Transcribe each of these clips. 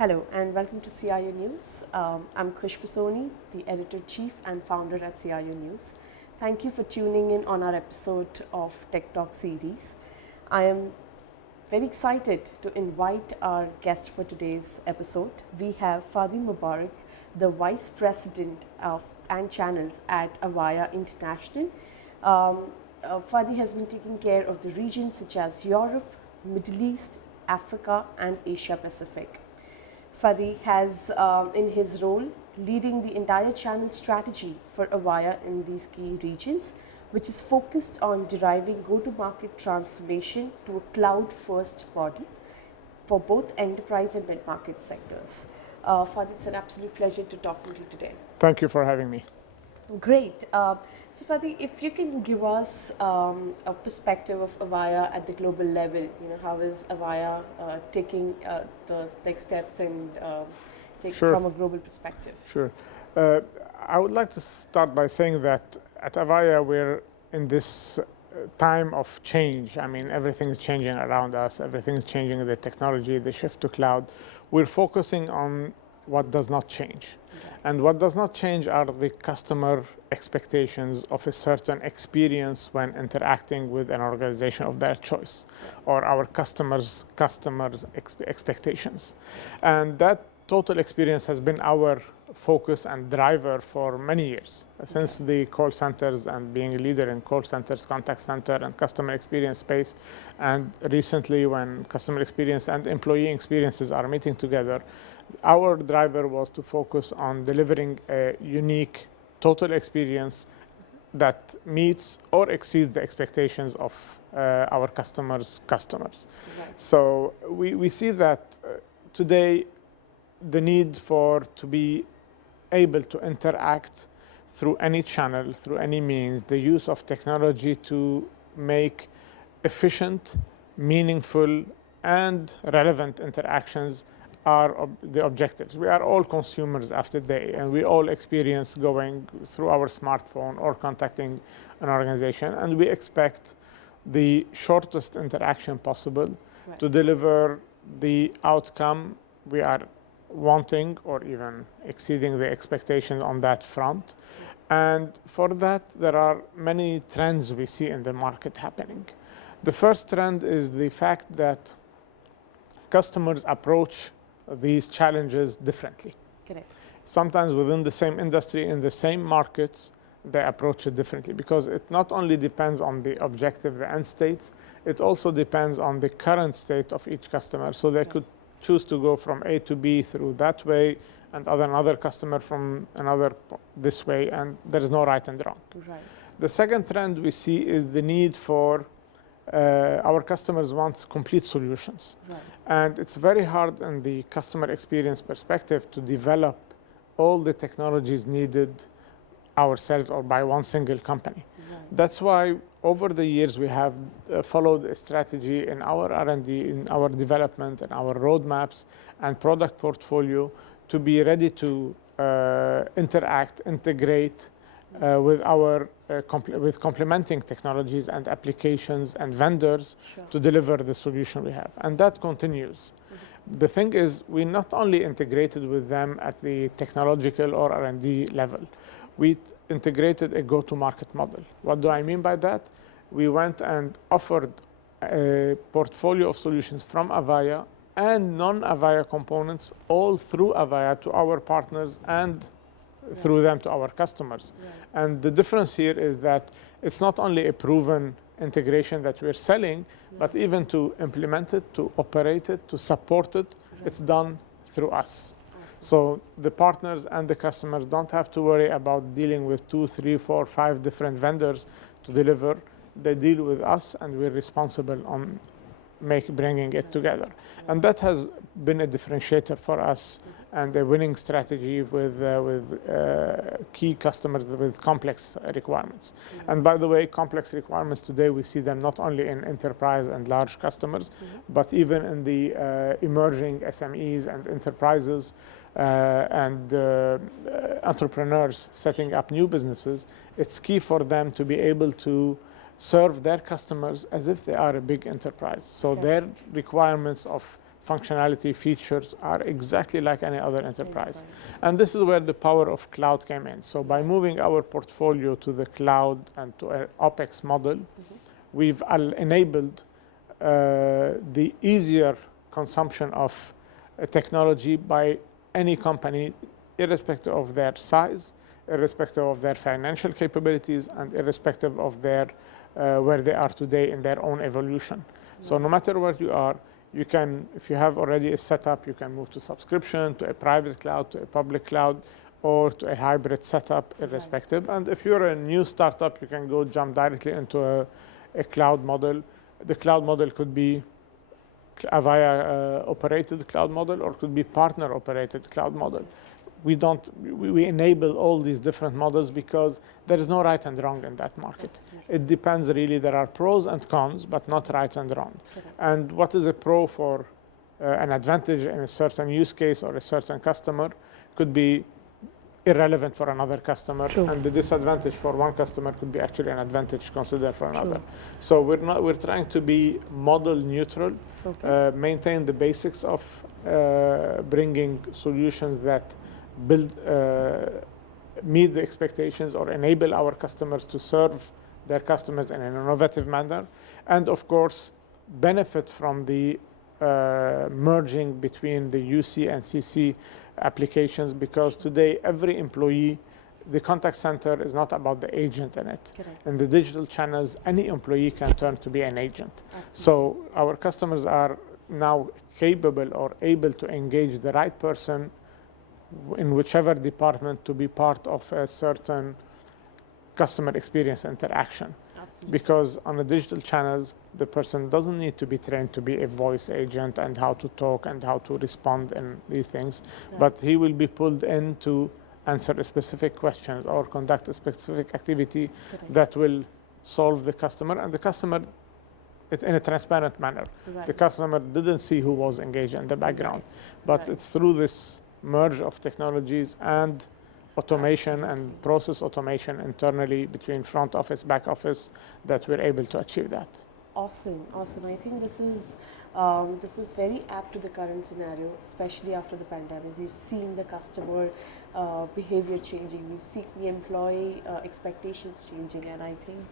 Hello and welcome to CIO News. I'm Khushbu Soni, the editor-chief and founder at CIO News. Thank you for tuning in on our episode of Tech Talk series. I am very excited to invite our guest for today's episode. We have Fadi Moubarak, the Vice President and Channels at Avaya International. Fadi has been taking care of the regions such as Europe, Middle East, Africa and Asia Pacific. Fadi has, in his role, leading the entire channel strategy for Avaya in these key regions, which is focused on deriving go-to-market transformation to a cloud-first model for both enterprise and mid-market sectors. Fadi, it's an absolute pleasure to talk to you today. Thank you for having me. Great. So Fadi, if you can give us a perspective of Avaya at the global level, how is Avaya taking the next steps and from a global perspective? Sure. I would like to start by saying that at Avaya we're in this time of change. I mean, everything is changing around us. Everything is changing, the technology, the shift to cloud. We're focusing on what does not change. And what does not change are the customer expectations of a certain experience when interacting with an organization of their choice, or our customers' expectations. And that total experience has been our focus and driver for many years, since the call centers and being a leader in call centers, contact center, and customer experience space. And recently, when customer experience and employee experiences are meeting together, our driver was to focus on delivering a unique total experience that meets or exceeds the expectations of our customers. Right. So we see that today the need to be able to interact through any channel, through any means, the use of technology to make efficient, meaningful, and relevant interactions are the objectives. We are all consumers after day, and we all experience going through our smartphone or contacting an organization, and we expect the shortest interaction possible to deliver the outcome we are wanting or even exceeding the expectation on that front. And for that, there are many trends we see in the market happening. The first trend is the fact that customers approach these challenges differently. Correct. Sometimes within the same industry, in the same markets, they approach it differently because it not only depends on the objective, the end state, it also depends on the current state of each customer. So they could choose to go from A to B through that way, and another customer from another this way, and there is no right and wrong. Right. The second trend we see is the need for our customers want complete solutions. Right. And it's very hard in the customer experience perspective to develop all the technologies needed ourselves or by one single company. Right. That's why over the years we have followed a strategy in our R&D, in our development, and our roadmaps and product portfolio to be ready to interact, integrate with our with complementing technologies and applications and vendors to deliver the solution we have. And that continues. The thing is, we not only integrated with them at the technological or R&D level, we integrated a go-to-market model. What do I mean by that? We went and offered a portfolio of solutions from Avaya and non-Avaya components all through Avaya to our partners and through them to our customers. Right. And the difference here is that it's not only a proven integration that we're selling, but even to implement it, to operate it, to support it, it's done through us. So the partners and the customers don't have to worry about dealing with 2, 3, 4, 5 different vendors to deliver. They deal with us, and we're responsible on bringing it together. And that has been a differentiator for us and a winning strategy with key customers with complex requirements. And by the way, complex requirements today, we see them not only in enterprise and large customers, but even in the emerging SMEs and enterprises and entrepreneurs setting up new businesses. It's key for them to be able to serve their customers as if they are a big enterprise. So their requirements of functionality, features are exactly like any other enterprise. And this is where the power of cloud came in. So by moving our portfolio to the cloud and to an OpEx model, we've enabled the easier consumption of technology by any company, irrespective of their size, irrespective of their financial capabilities, and irrespective of their where they are today in their own evolution. So no matter where you are, you can, if you have already a setup, you can move to subscription, to a private cloud, to a public cloud, or to a hybrid setup, irrespective. And if you're a new startup, you can go jump directly into a cloud model. The cloud model could be Avaya operated cloud model, or could be partner operated cloud model. We enable all these different models because there is no right and wrong in that market. It depends really. There are pros and cons, but not right and wrong. And what is a pro for an advantage in a certain use case or a certain customer could be irrelevant for another customer. True. And the disadvantage for one customer could be actually an advantage considered for another. True. So we're trying to be model neutral, maintain the basics of bringing solutions that meet the expectations or enable our customers to serve their customers in an innovative manner, and of course benefit from the merging between the UC and CC applications, because today every employee, the contact center is not about the agent in it. Correct. In the digital channels, any employee can turn to be an agent. Absolutely. So our customers are now capable or able to engage the right person in whichever department to be part of a certain customer experience interaction. Absolutely. Because on the digital channels, the person doesn't need to be trained to be a voice agent and how to talk and how to respond in these things, but he will be pulled in to answer a specific question or conduct a specific activity that will solve the customer, and the customer in a transparent manner. Right. The customer didn't see who was engaged in the background, but it's through this merge of technologies and automation and process automation internally between front office, back office, that we're able to achieve that. Awesome. I think this is very apt to the current scenario, especially after the pandemic. We've seen the customer behavior changing. We've seen the employee expectations changing, and I think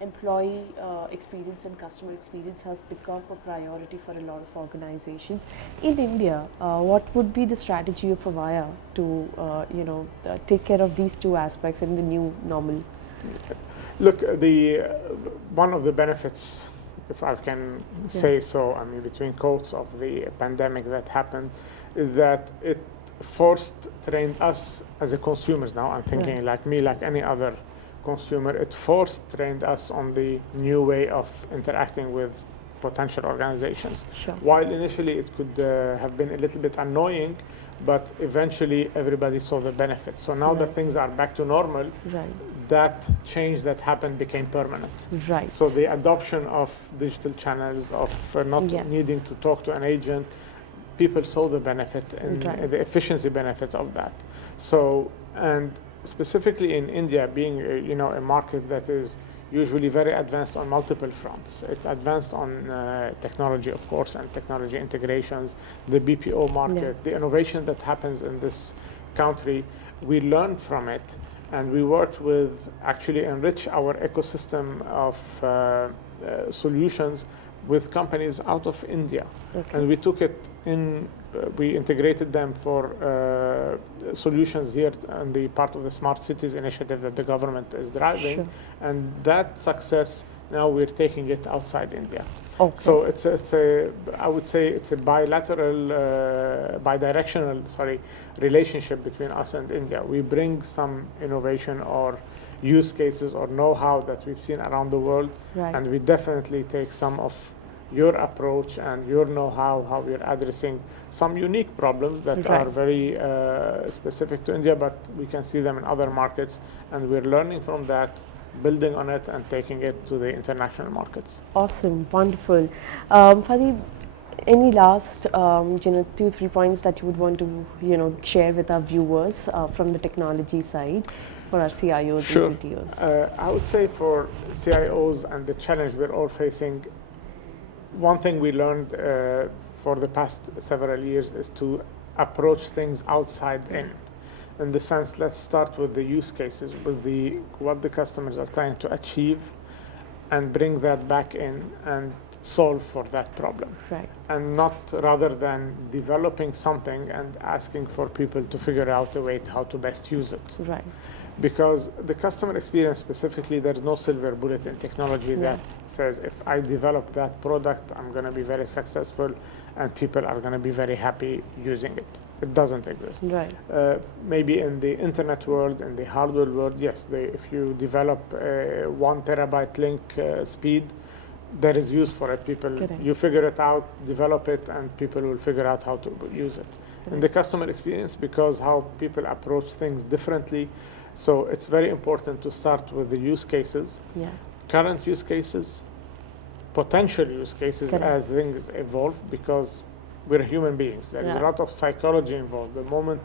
employee experience and customer experience has become a priority for a lot of organizations. In India, what would be the strategy of Avaya to take care of these two aspects in the new normal? Look, one of the benefits, if I can say so, I mean, between quotes, of the pandemic that happened, is that it trained us as a consumers. Now I'm thinking like me, like any other consumer, it trained us on the new way of interacting with potential organizations. Sure. While initially it could have been a little bit annoying, but eventually everybody saw the benefits. So now that things are back to normal, that change that happened became permanent. Right. So the adoption of digital channels, of not needing to talk to an agent, people saw the benefit and the efficiency benefit of that. So, and specifically in India, being a market that is usually very advanced on multiple fronts. It's advanced on technology, of course, and technology integrations, the BPO market, the innovation that happens in this country. We learned from it, and we worked with actually enrich our ecosystem of solutions with companies out of India. Okay. And we took it in, we integrated them for solutions here on the part of the Smart Cities initiative that the government is driving. Sure. And that success, now we're taking it outside India. Okay. So I would say it's a bidirectional relationship between us and India. We bring some innovation or use cases or know-how that we've seen around the world, and we definitely take some of your approach and your know-how, how we're addressing some unique problems that are very specific to India, but we can see them in other markets, and we're learning from that, building on it, and taking it to the international markets. Awesome, wonderful. Fadi, any last 2-3 points that you would want to share with our viewers from the technology side for our CIOs and CTOs? I would say for CIOs and the challenge we're all facing, one thing we learned for the past several years is to approach things outside in the sense, let's start with the use cases, with what the customers are trying to achieve, and bring that back in and solve for that problem. Right. And not rather than developing something and asking for people to figure out a way how to best use it. Right. Because the customer experience specifically, there's no silver bullet in technology that says if I develop that product, I'm going to be very successful and people are going to be very happy using it. It doesn't exist. Right. Maybe in the internet world, in the hardware world, yes, if you develop a 1 terabyte link speed, there is use for it. People, you figure it out, develop it, and people will figure out how to use it. In the customer experience, because how people approach things differently, so it's very important to start with the use cases, current use cases, potential use cases as things evolve, because we're human beings. There is a lot of psychology involved. The moment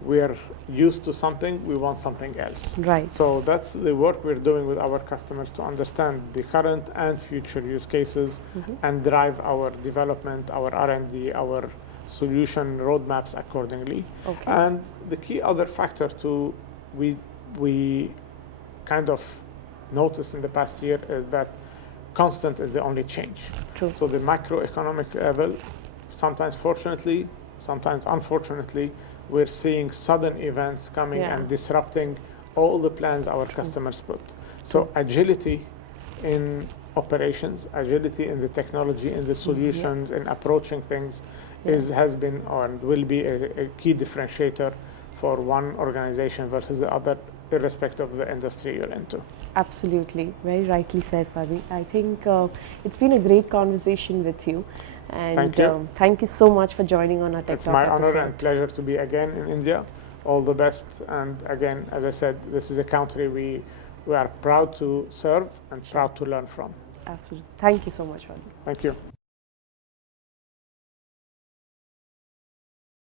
we're used to something, we want something else. Right. So that's the work we're doing with our customers to understand the current and future use cases and drive our development, our R&D, our solution roadmaps accordingly. Okay. And the key other factor we kind of noticed in the past year is that constant is the only change. True. So the macroeconomic level, sometimes fortunately, sometimes unfortunately, we're seeing sudden events coming and disrupting all the plans our customers put. So agility in operations, agility in the technology, in the solutions, in approaching things has been and will be a key differentiator for one organization versus the other, irrespective of the industry you're into. Absolutely. Very rightly said, Fadi. I think it's been a great conversation with you. And thank you. Thank you so much for joining on our Tech It's Talk my episode. honor and pleasure to be again in India. All the best. And again, as I said, this is a country we are proud to serve and proud to learn from. Absolutely. Thank you so much, Fadi. Thank you.